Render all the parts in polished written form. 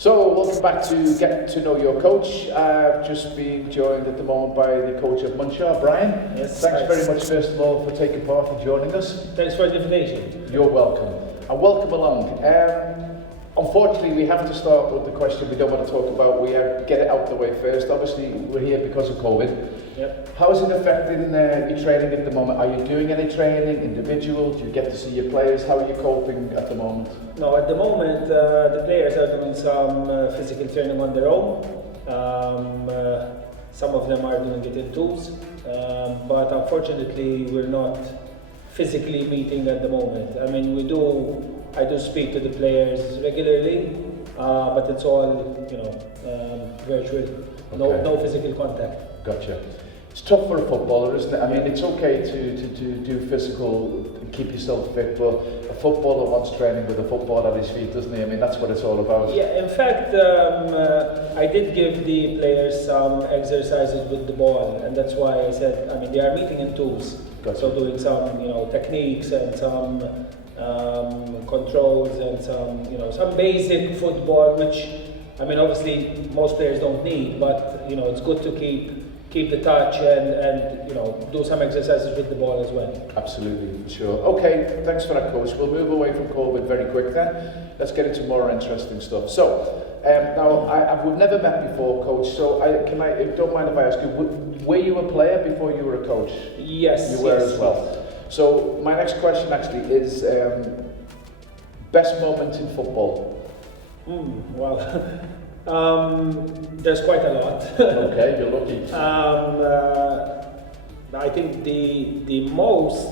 So, welcome back to Get to Know Your Coach. Just being joined at the moment by the coach of Munchar, Brian. Yes, thanks very much, first of all, for taking part and joining us. Thanks for the invitation. You're welcome. And welcome along. Unfortunately, we have to start with the question we don't want to talk about. We have to get it out the way first. Obviously, we're here because of COVID. Yep. How is it affecting your training at the moment? Are you doing any training, individual? Do you get to see your players? How are you coping at the moment? No, at the moment, the players are doing some physical training on their own. Some of them are doing it in tools, but unfortunately, we're not physically meeting at the moment. I mean, I do speak to the players regularly, but it's all, virtual. Okay. No physical contact. Gotcha. It's tough for a footballer, isn't it? I mean, it's okay to do physical and keep yourself fit, but a footballer wants training with a football at his feet, doesn't he? I mean, that's what it's all about. Yeah, in fact, I did give the players some exercises with the ball, and that's why I said, I mean, they are meeting in tools. Gotcha. So doing some, techniques and some controls and some basic football, which, I mean, obviously most players don't need, but, it's good to keep the touch and do some exercises with the ball as well. Absolutely, sure. Okay, thanks for that, coach. We'll move away from COVID very quick then. Let's get into more interesting stuff. So, now we've never met before, coach. So, don't mind if I ask you, were you a player before you were a coach? Yes. You were yes, as well. Yes. So, my next question actually is best moment in football. Well. There's quite a lot. Okay, you're lucky. I think the most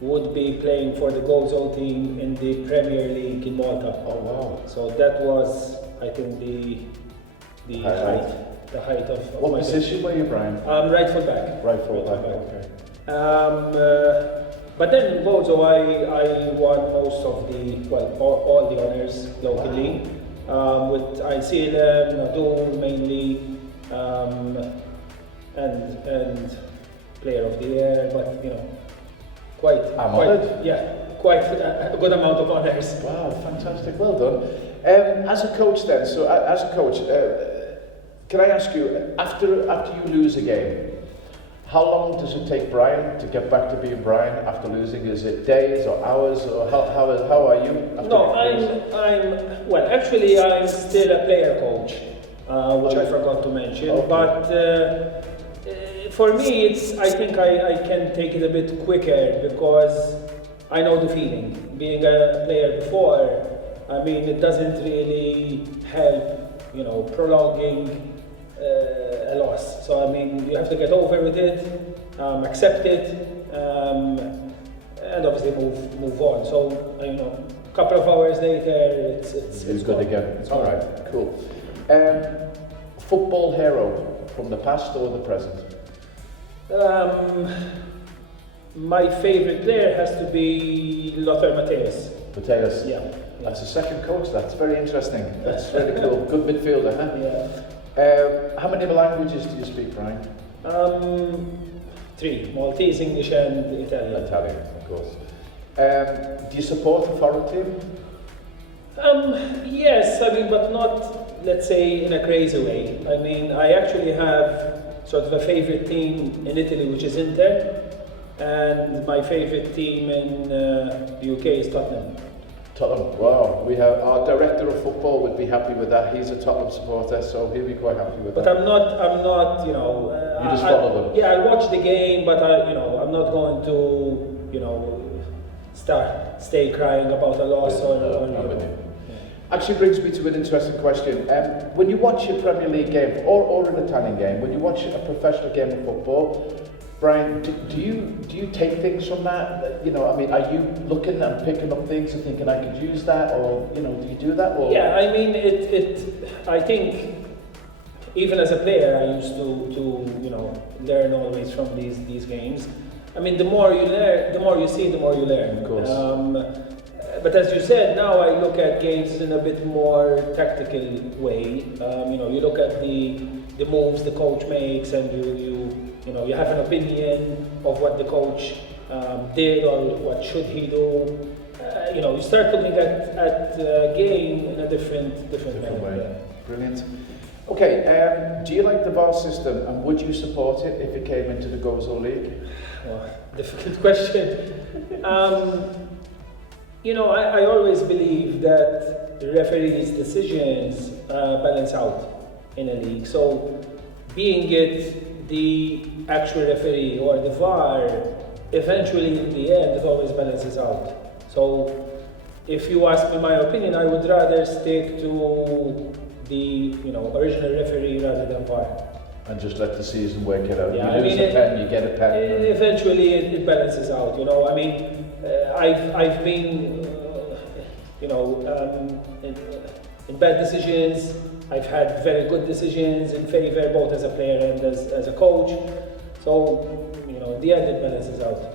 would be playing for the Gozo team in the Premier League in Malta. Oh wow! So that was, I think, the height of what position were you, Brian? Right full back. Right full back. Okay. But then in Gozo, I won most of all the honors locally. Wow. With ICLM, Nadal mainly, and Player of the Year, but quite a good amount of honors. Wow, fantastic, well done. As a coach then, can I ask you, after you lose a game, how long does it take Brian to get back to being Brian after losing? Is it days or hours, or how are you? No, I'm still a player coach, which I forgot to mention. Okay. But for me, I think I can take it a bit quicker because I know the feeling. Being a player before, I mean, it doesn't really help, prolonging a loss. So I mean, you have to get over with it, accept it, and obviously move on. So a couple of hours later, it's good again. It's all right, cool. Football hero from the past or the present? My favorite player has to be Lothar Matthäus. Matthäus. Yeah. That's the second coach. That's very interesting. That's really cool. Good midfielder, huh? Yeah. How many languages do you speak, Brian? 3: Maltese, English, and Italian. Italian, of course. Do you support a foreign team? Yes, I mean, but not, let's say, in a crazy way. I mean, I actually have sort of a favorite team in Italy, which is Inter, and my favorite team in the UK is Tottenham. Tottenham, wow. We have our director of football would be happy with that. He's a Tottenham supporter, so he'll be quite happy with that. But I'm not, you just follow them. Yeah, I watch the game, but I'm not going to, stay crying about a loss Actually brings me to an interesting question. When you watch a Premier League game or an Italian game, when you watch a professional game of football, Brian, do you take things from that? I mean, are you looking and picking up things and thinking I could use that, or do you do that? Or? Yeah, I mean, I think even as a player, I used to learn always from these games. I mean, the more you learn, the more you see, the more you learn. Of course. But as you said, now I look at games in a bit more tactical way. You look at the moves the coach makes, and you have an opinion of what the coach did or what should he do. you start looking at game in a different Different manner. way. Yeah. Brilliant. Okay, do you like the VAR system and would you support it if it came into the Gozo League? Oh, difficult question. I always believe that the referees' decisions balance out in a league. So, being it the actual referee or the VAR, eventually in the end it always balances out. So, if you ask me my opinion, I would rather stick to the original referee rather than VAR. And just let the season work it out. Yeah, you lose a pen, you get a pen. Eventually, it balances out. I've been, in bad decisions. I've had very good decisions in favor, both as a player and as a coach. So, in the end, it balances out.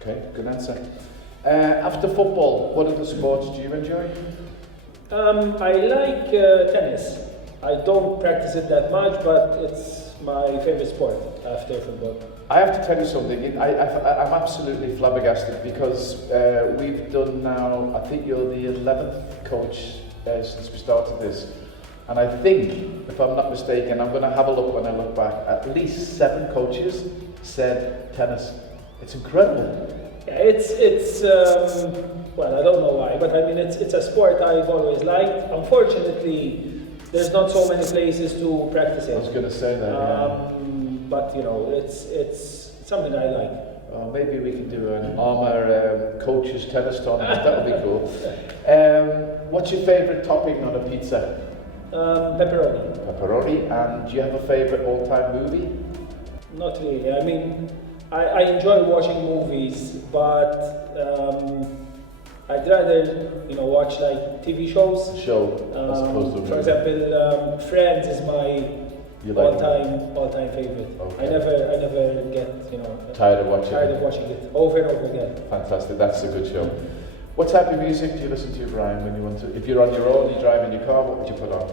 Okay, good answer. After football, what other sports do you enjoy? I like tennis. I don't practice it that much, but it's my favorite sport after football. I have to tell you something. I'm absolutely flabbergasted because we've done now, I think you're the 11th coach since we started this. And I think, if I'm not mistaken, I'm going to have a look when I look back, at least 7 coaches said tennis. It's incredible. Yeah, it's well, I don't know why, but I mean, it's a sport I've always liked. Unfortunately, there's not so many places to practice it. I was going to say that, But it's something I like. Maybe we can do an Armour coaches tennis tournament. That would be cool. What's your favourite topping on a pizza? Pepperoni. Pepperoni. And do you have a favourite all-time movie? Not really. I mean, I enjoy watching movies, but I'd rather watch like TV shows. Show as opposed to a movie. For example, Friends is my all-time favorite. Okay. I never get tired of watching it over and over again. Fantastic, that's a good show. What type of music do you listen to, Brian, when you want to? If you're on your own, you're driving your car, what would you put on?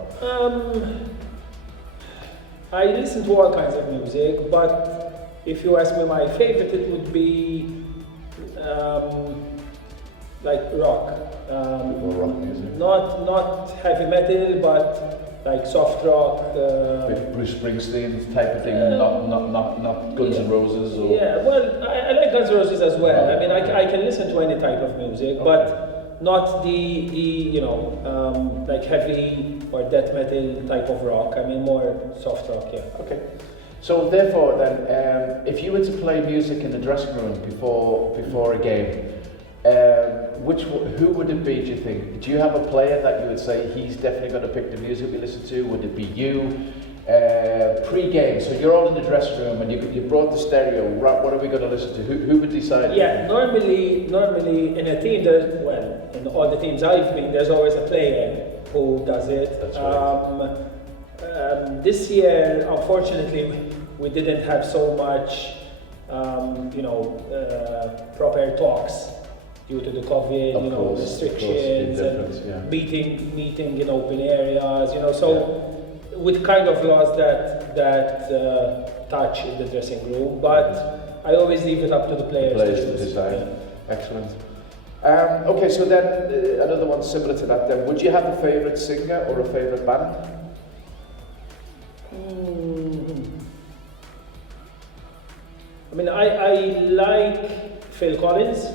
I listen to all kinds of music, but if you ask me my favorite, it would be like rock. Rock music. Not heavy metal, but like soft rock. Bruce Springsteen type of thing, not Guns N' Roses or. Yeah, well, I like Guns N' Roses as well. I mean, I can listen to any type of music, but not the like heavy or death metal type of rock. I mean, more soft rock. Yeah. Okay. So therefore, then, if you were to play music in the dressing room before a game, who would it be, do you think? Do you have a player that you would say he's definitely going to pick the music we listen to? Would it be you? Pre-game, so you're all in the dressing room and you brought the stereo, what are we going to listen to? Who would decide? Yeah, normally in a team, in all the teams I've been, there's always a player who does it. That's right. This year, unfortunately, we didn't have so much, proper talks due to the COVID, restrictions and meeting in open areas, we kind of lost that touch in the dressing room. But I always leave it up to the players to decide. Yeah. Excellent. Okay, so then another one similar to that. Then, would you have a favourite singer or a favourite band? I mean, I like Phil Collins.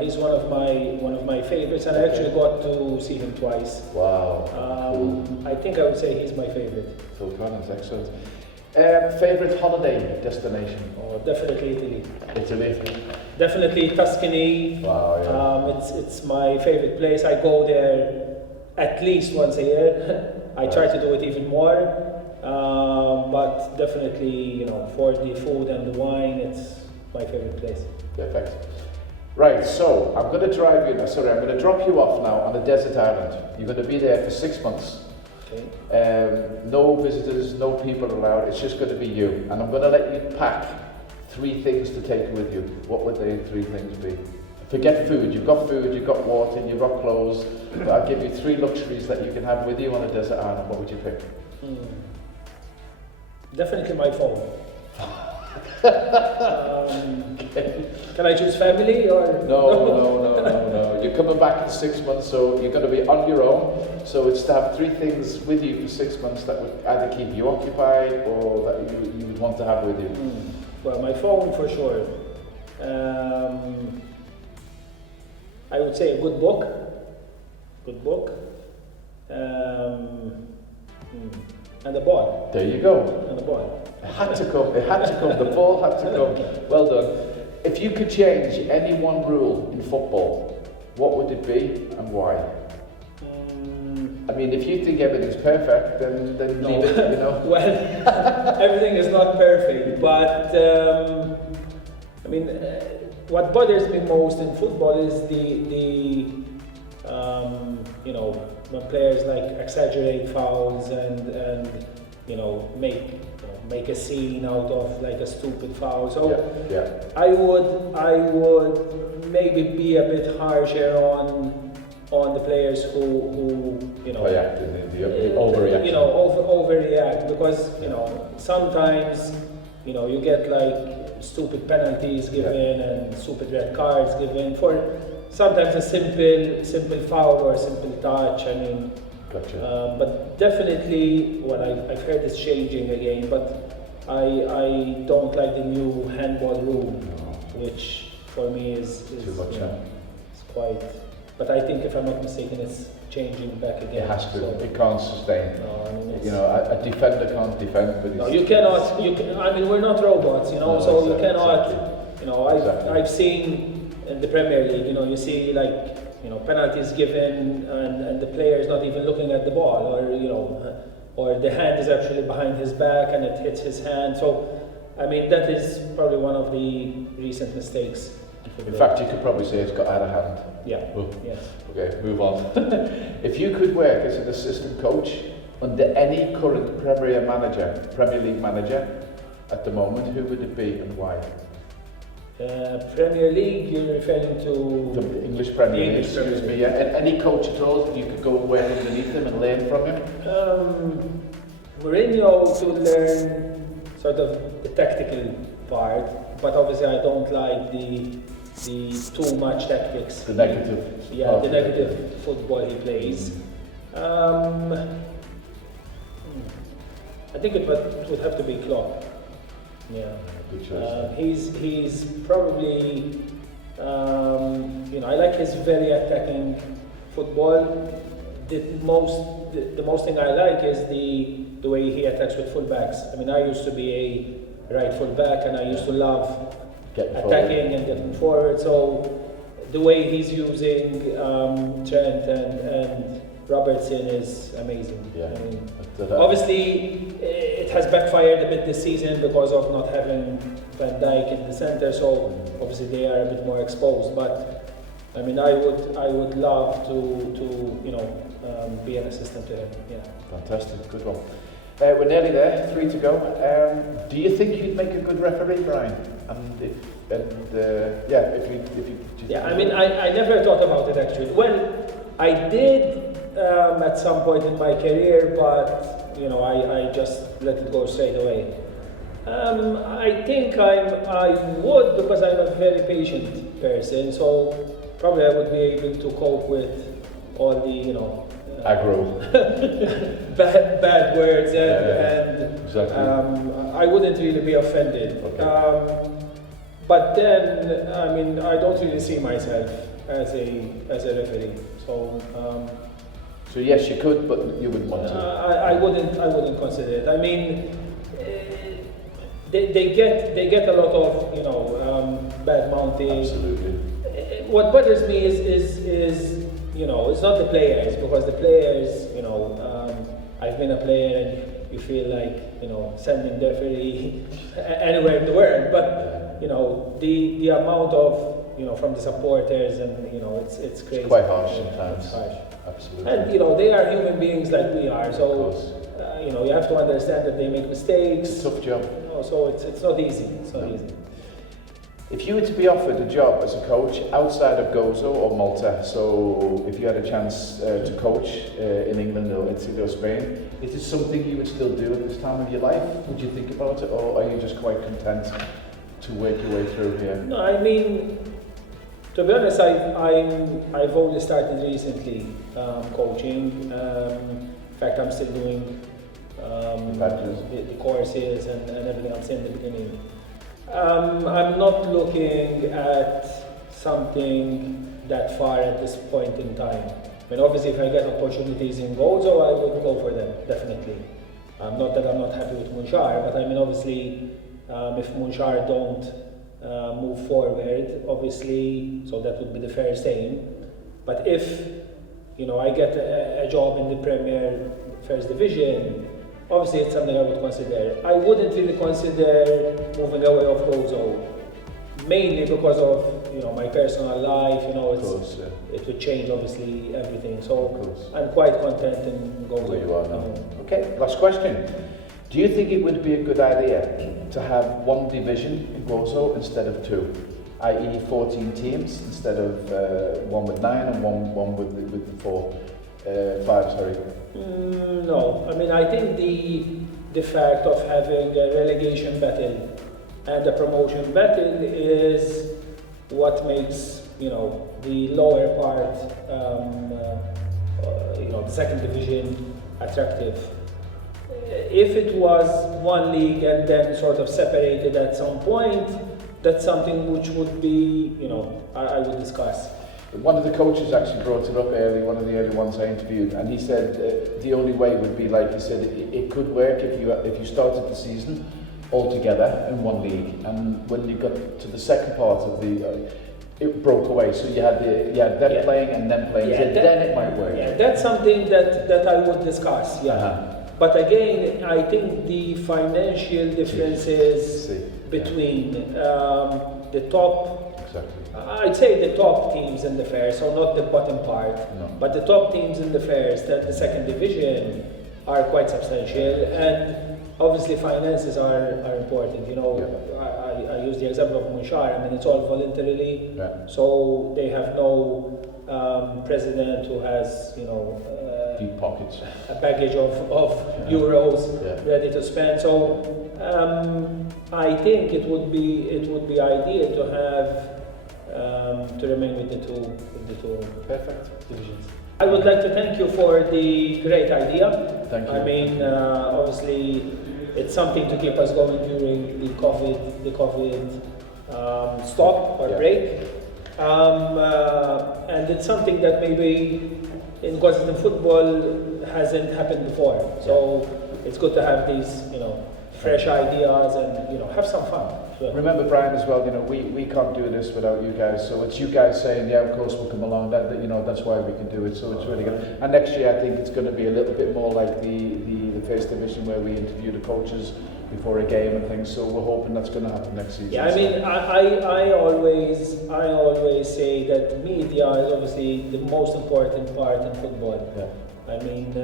He's one of my favorites, and I actually got to see him twice. Wow. Cool. I think I would say he's my favorite. Phil Collins, excellent. Favorite holiday destination? Oh, definitely Italy. Italy. Definitely Tuscany. Wow. Yeah. It's my favorite place. I go there at least once a year. I try to do it even more, but definitely, for the food and the wine, it's my favorite place. Perfect. Right, so I'm going to I'm going to drop you off now on a desert island. You're going to be there for 6 months. Okay. No visitors, no people allowed. It's just going to be you. And I'm going to let you pack 3 things to take with you. What would the 3 things be? Forget food. You've got water, you've got clothes. But I'll give you 3 luxuries that you can have with you on a desert island. What would you pick? Definitely my phone. Can I choose family or? No. You're coming back in 6 months, so you're going to be on your own. So it's to have 3 things with you for 6 months that would either keep you occupied or that you would want to have with you. Well, my phone for sure. I would say a good book. And a ball. There you go. And a ball. It had to come. The ball had to come. Well done. If you could change any one rule in football, what would it be and why? I mean, if you think everything's perfect, then leave it, you know. Well, everything is not perfect, but I mean, what bothers me most in football is the you know, when players like exaggerate fouls and you know make a scene out of like a stupid foul. So yeah. I would maybe be a bit harsher on the players who you know overreact. You know, overreact, because you know sometimes you know you get like stupid penalties given and stupid red cards given for sometimes a simple foul or a simple touch. I mean, gotcha. but definitely, well, I've heard it's changing again, but I don't like the new handball rule, which for me is too much. You know, it's quite. But I think, if I'm not mistaken, it's changing back again. It has to. So, it can't sustain. no, I mean, You know, a defender can't defend, but no, you cannot. I mean, we're not robots, you know. No, so exactly, you cannot. exactly. You know, I've seen in the Premier League. You know, you see like penalties given, and the player is not even looking at the ball, or or the hand is actually behind his back and it hits his hand. So, I mean, that is probably one of the recent mistakes. In fact, you could probably say it's got out of hand. Yeah. Oh. Yes. Okay, move on. If you could work as an assistant coach under any current Premier League manager at the moment, who would it be and why? Premier League, you're referring to The English Premier League, excuse me, yeah. And any coach at all, if you could go work underneath him and learn from him? Mourinho, to learn sort of the tactical part, but obviously I don't like the too much tactics. The negative. Yeah, the negative football he plays. I think it would have to be Klopp. Yeah. Good choice. He's probably, I like his very attacking football. The most thing I like is the way he attacks with fullbacks. I mean, I used to be a right fullback, and I used to love attacking and getting forward. So the way he's using Trent and Robertson is amazing. Yeah. I mean, obviously, it has backfired a bit this season because of not having Van Dijk in the center. So obviously they are a bit more exposed. But I mean, I would love to be an assistant to him. Yeah. Fantastic, good one. We're nearly there, 3 to go. Do you think you'd make a good referee, Brian? I mean, I never thought about it actually. Well, I did at some point in my career, but I just let it go straight away. I think I would, because I'm a very patient person, so probably I would be able to cope with all the aggro, bad words and exactly. I wouldn't really be offended. Okay. But then, I mean, I don't really see myself as a referee. So yes, you could, but you wouldn't want to. I wouldn't consider it. I mean, they get a lot of bad mouthing. Absolutely. What bothers me is it's not the players, because the players, I've been a player and you feel like sending the referee anywhere in the world, but the amount of from the supporters, and it's crazy. It's quite harsh sometimes. It's harsh. Absolutely. And they are human beings like we are, so you have to understand that they make mistakes. It's a tough job. So it's not easy. It's not easy. If you were to be offered a job as a coach outside of Gozo or Malta, so if you had a chance to coach in England or Italy or Spain, is this something you would still do at this time of your life? Would you think about it, or are you just quite content to work your way through here? No, I mean, to be honest, I've only started recently coaching. In fact, I'm still doing the courses and everything I'm saying in the beginning. I'm not looking at something that far at this point in time. I mean, obviously, if I get opportunities in Gozo, I would go for them, definitely. Not that I'm not happy with Munchar, but I mean, obviously, if Munchar don't move forward, obviously, so that would be the fair saying. But if, I get a job in the Premier First Division, obviously it's something I would consider. I wouldn't really consider moving away of Gozo, mainly because of my personal life. It would change obviously everything. So I'm quite content in Gozo. Where you are now. Okay, last question. Do you think it would be a good idea to have one division in Gozo instead of two, i.e. 14 teams instead of one with 9 and one with the 5? Sorry. No, I mean, I think the fact of having a relegation battle and a promotion battle is what makes the lower part, the second division attractive. If it was one league and then sort of separated at some point, that's something which would be, I would discuss. One of the coaches actually brought it up early, one of the early ones I interviewed, and he said the only way would be, like he said, it could work if you started the season all together in one league, and when you got to the second part of it broke away, so you had them playing and them playing, then it might work. Yeah, that's something that I would discuss, But again, I think the financial differences between the top, I'd say the top teams in the fair, so not the bottom part, but the top teams in the fairs, that the second division, are quite substantial, and obviously finances are important. I use the example of Munchar. I mean, it's all voluntarily, so they have no president who has deep pockets, a baggage of euros ready to spend. So I think it would be ideal to have to remain with the two perfect divisions. I would like to thank you for the great idea. Thank you. I mean, obviously, it's something to keep us going during the COVID stop or break, and it's something that maybe in Gozo football hasn't happened before. So it's good to have these, fresh ideas and have some fun. Sure. Remember, Brian, as well, we can't do this without you guys, so it's you guys saying, yeah, of course we'll come along, that's why we can do it, so it's really good. And next year I think it's going to be a little bit more like the first division, where we interview the coaches before a game and things, so we're hoping that's going to happen next season. Yeah, I mean, I always say that media is obviously the most important part in football. Yeah. I mean,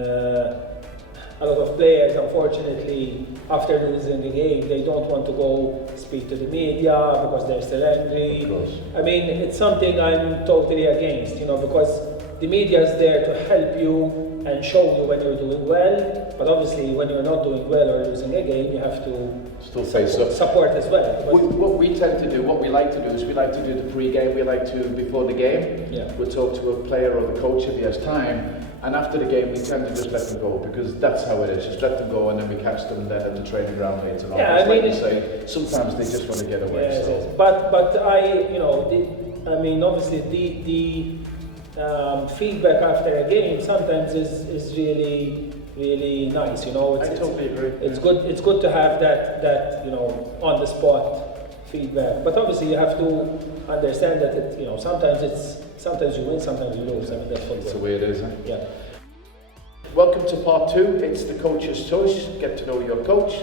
a lot of players, unfortunately, after losing the game, they don't want to go speak to the media because they're still angry. Of course. I mean, it's something I'm totally against, because the media is there to help you and show you when you're doing well, but obviously when you're not doing well or losing a game, you have to still face up. Support as well. What we tend to do, what we like to do, is we like to do the pre-game, we like to, before the game, we'll talk to a player or the coach if he has time, and after the game we tend to just let them go, because that's how it is, just let them go and then we catch them then at the training ground later on. Yeah, I mean, like you say, sometimes they just want to get away. Yes, so. yes. But obviously the feedback after a game sometimes is really nice. I totally agree. It's good to have that on the spot feedback. But obviously you have to understand that sometimes you win, sometimes you lose. I mean, that's football. It's the way it is. Yeah. Welcome to part 2. It's the coach's choice. Get to know your coach.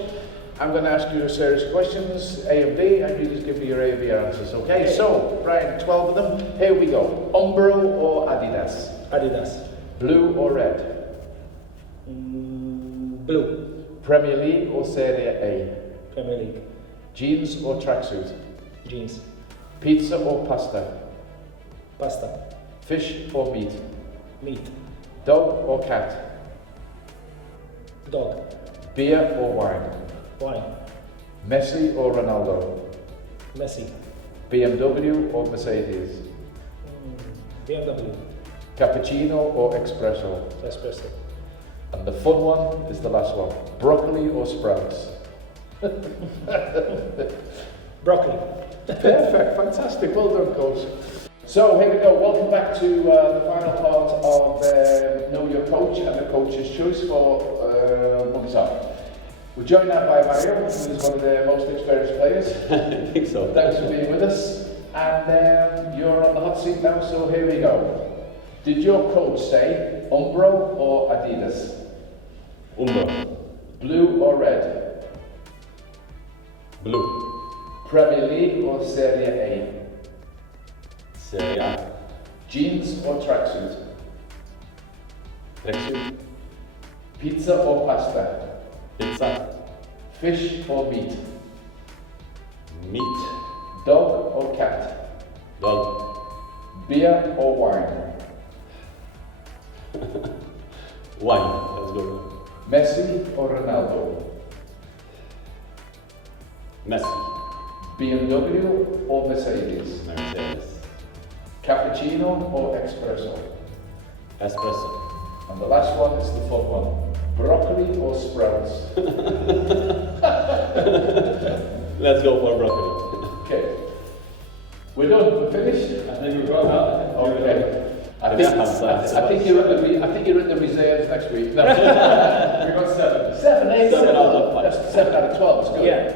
I'm going to ask you a series of questions, A and B, and you just give me your A and B answers, okay? So, Brian, 12 of them. Here we go. Umbro or Adidas? Adidas. Blue or red? Blue. Premier League or Serie A? Premier League. Jeans or tracksuit? Jeans. Pizza or pasta? Pasta. Fish or meat? Meat. Dog or cat? Dog. Beer or wine? Wine. Messi or Ronaldo? Messi. BMW or Mercedes? BMW. Cappuccino or espresso? Espresso. And the fun one is the last one. Broccoli or sprouts? Broccoli. Perfect, fantastic, well done coach. So here we go, welcome back to the final part of Know Your Coach and the Coach's Choice for Monza. We're joined now by Mario, who is one of the most experienced players. I think so. Thanks for being with us. And you're on the hot seat now, so here we go. Did your coach say Umbro or Adidas? Umbro. Blue or red? Blue. Premier League or Serie A? Serie A. Jeans or tracksuit? Tracksuit. Pizza or pasta? Pizza. Fish or meat? Meat. Dog or cat? Dog. Beer or wine? Wine. Let's go. Messi or Ronaldo? Messi. BMW or Mercedes? Mercedes. Cappuccino or espresso? Espresso. And the last one is the fun one. Broccoli or sprouts? Let's go for broccoli. Okay. We're done. We're finished. I think we're going out. Okay. I think you're in the reserves next week. No. We got 7. 7, 8, 7 out of 5. That's 7 out of 12. It's good. Yeah.